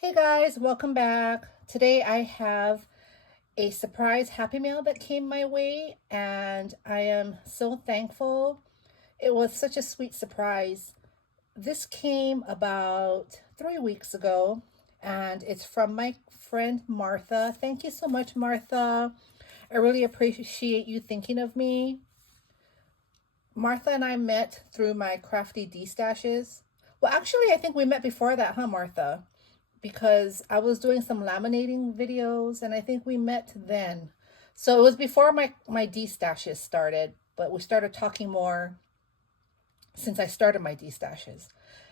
Hey guys, welcome back. Today I have a surprise Happy Mail that came my way, and I am so thankful. It was such a sweet surprise. This came about 3 weeks ago, and it's from my friend Martha. Thank you so much, Martha. I really appreciate you thinking of me. Martha and I met through my crafty D-stashes. Well, actually, I think we met before that, huh, Martha? Because I was doing some laminating videos and I think we met then. So it was before my D-stashes started, but we started talking more since I started my D-stashes.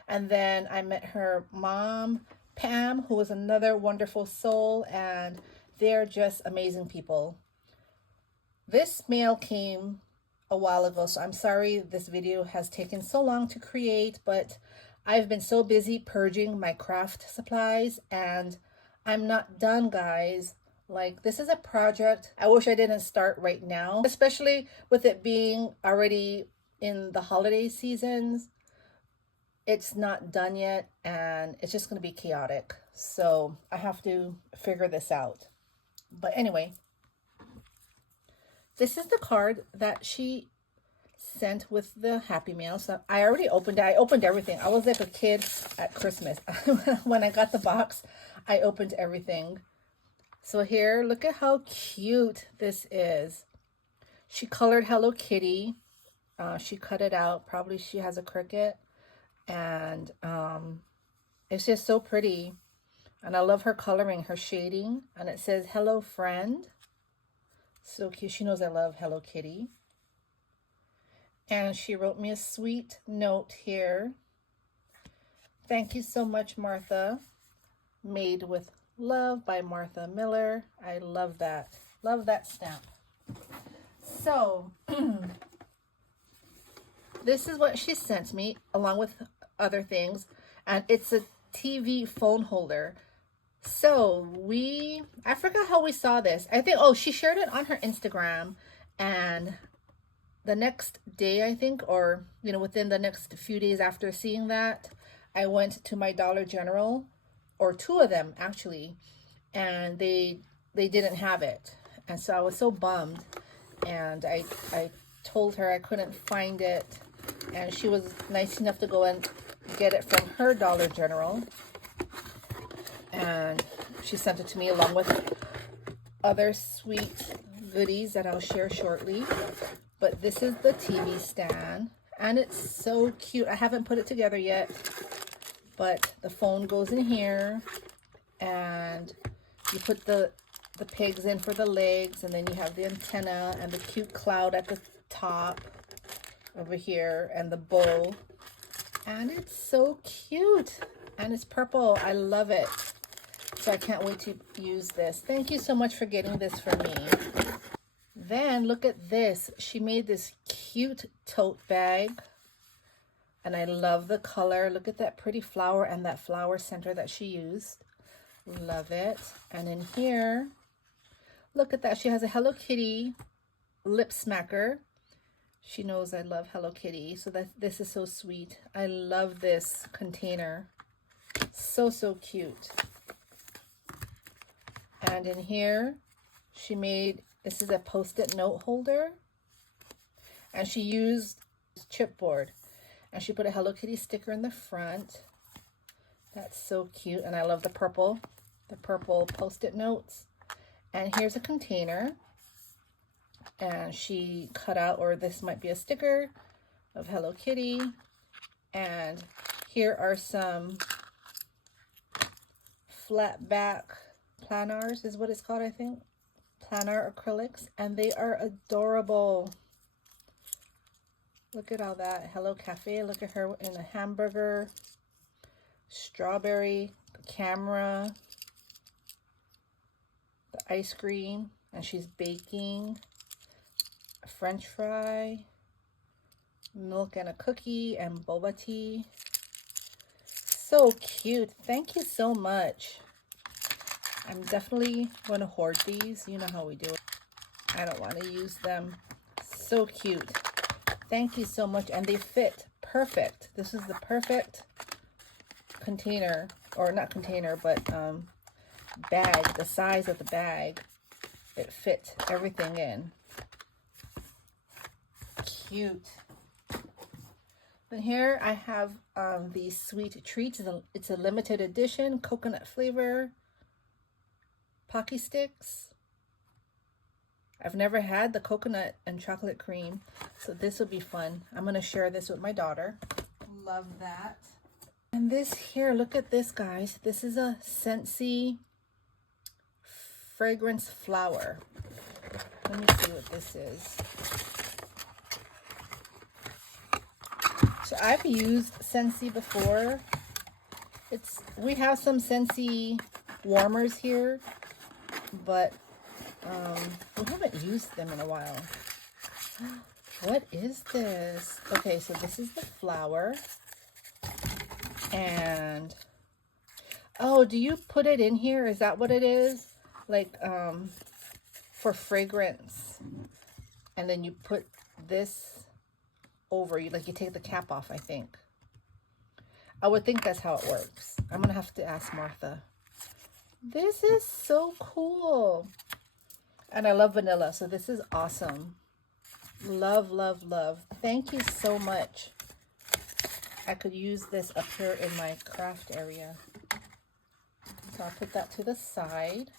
And then I met her mom, Pam, who was another wonderful soul, and they're just amazing people. This mail came a while ago, so I'm sorry this video has taken so long to create, but I've been so busy purging my craft supplies and I'm not done, guys. Like, this is a project I wish I didn't start right now, especially with it being already in the holiday seasons. It's not done yet and it's just going to be chaotic. So I have to figure this out. But anyway, this is the card that she sent with the Happy Mail. So I already opened it. I opened everything. I was like a kid at Christmas. When I got the box, I opened everything. So here, look at how cute this is. She colored Hello Kitty. She cut it out. Probably she has a Cricut. And it's just so pretty. And I love her coloring, her shading. And it says, Hello Friend. So cute. She knows I love Hello Kitty. And she wrote me a sweet note here. Thank you so much, Martha. Made with love by Martha Miller. I love that. Love that stamp. So, this is what she sent me along with other things. And it's a TV phone holder. So I forgot how we saw this. I think, she shared it on her Instagram, and the next day, I think, or, within the next few days after seeing that, I went to my Dollar General, or two of them actually, and they didn't have it. And so I was so bummed, and I told her I couldn't find it, and she was nice enough to go and get it from her Dollar General. And she sent it to me along with other sweet goodies that I'll share shortly. But this is the TV stand, and it's so cute. I haven't put it together yet, but the phone goes in here, and you put the pegs in for the legs, and then you have the antenna and the cute cloud at the top over here, and the bowl. And it's so cute, and it's purple. I love it. So I can't wait to use this. Thank you so much for getting this for me. Then look at this. She made this cute tote bag. And I love the color. Look at that pretty flower and that flower center that she used. Love it. And in here, look at that. She has a Hello Kitty lip smacker. She knows I love Hello Kitty. So this is so sweet. I love this container. So, so cute. And in here, she made, this is a Post-it note holder. And she used chipboard. And she put a Hello Kitty sticker in the front. That's so cute. And I love the purple Post-it notes. And here's a container. And she cut out, or this might be a sticker of Hello Kitty. And here are some flat back planners is what it's called, I think. Planner acrylics, and they are adorable. Look at all that. Hello Cafe. Look at her in a hamburger, strawberry, camera, the ice cream, and she's baking a French fry, milk and a cookie, and boba tea. So cute. Thank you so much. I'm definitely going to hoard these. You know how we do it. I don't want to use them. So cute. Thank you so much. And they fit perfect. This is the perfect container or not container, but bag, the size of the bag. It fits everything in. Cute. And here I have these sweet treats. It's a limited edition coconut flavor Pocky Sticks. I've never had the coconut and chocolate cream, so this will be fun. I'm going to share this with my daughter. Love that. And this here, look at this, guys. This is a Scentsy fragrance flower. Let me see what this is. So I've used Scentsy before. We have some Scentsy warmers here, but we haven't used them in a while. What is this? Okay, so this is the flower. And oh, do you put it in here? Is that what it is? Like for fragrance. And then you put this over you, like you take the cap off, I think. I would think that's how it works. I'm gonna have to ask Martha. This is so cool. And I love vanilla, so this is awesome. Love, love, love. Thank you so much. I could use this up here in my craft area. So I'll put that to the side.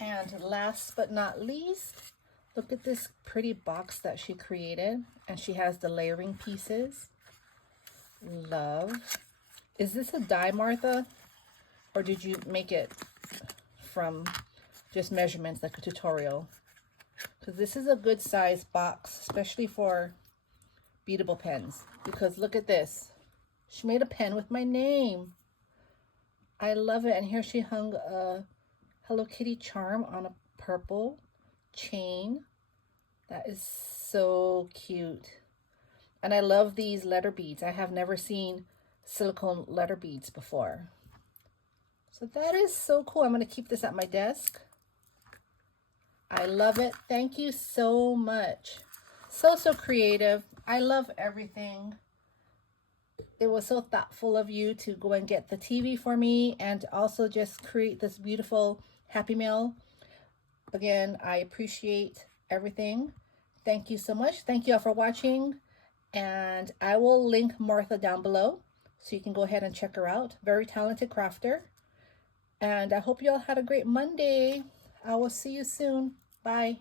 And last but not least, look at this pretty box that she created. And she has the layering pieces. Love. Is this a die, Martha? Or did you make it from just measurements like a tutorial? Because this is a good size box, especially for beadable pens. Because look at this. She made a pen with my name. I love it. And here she hung a Hello Kitty charm on a purple chain. That is so cute. And I love these letter beads. I have never seen silicone letter beads before. So that is so cool. I'm going to keep this at my desk. I love it. Thank you so much. So creative. I love everything. It was so thoughtful of you to go and get the TV for me and also just create this beautiful Happy Mail. Again, I appreciate everything. Thank you so much. Thank you all for watching. And I will link Martha down below so you can go ahead and check her out. Very talented crafter. And I hope you all had a great Monday. I will see you soon. Bye.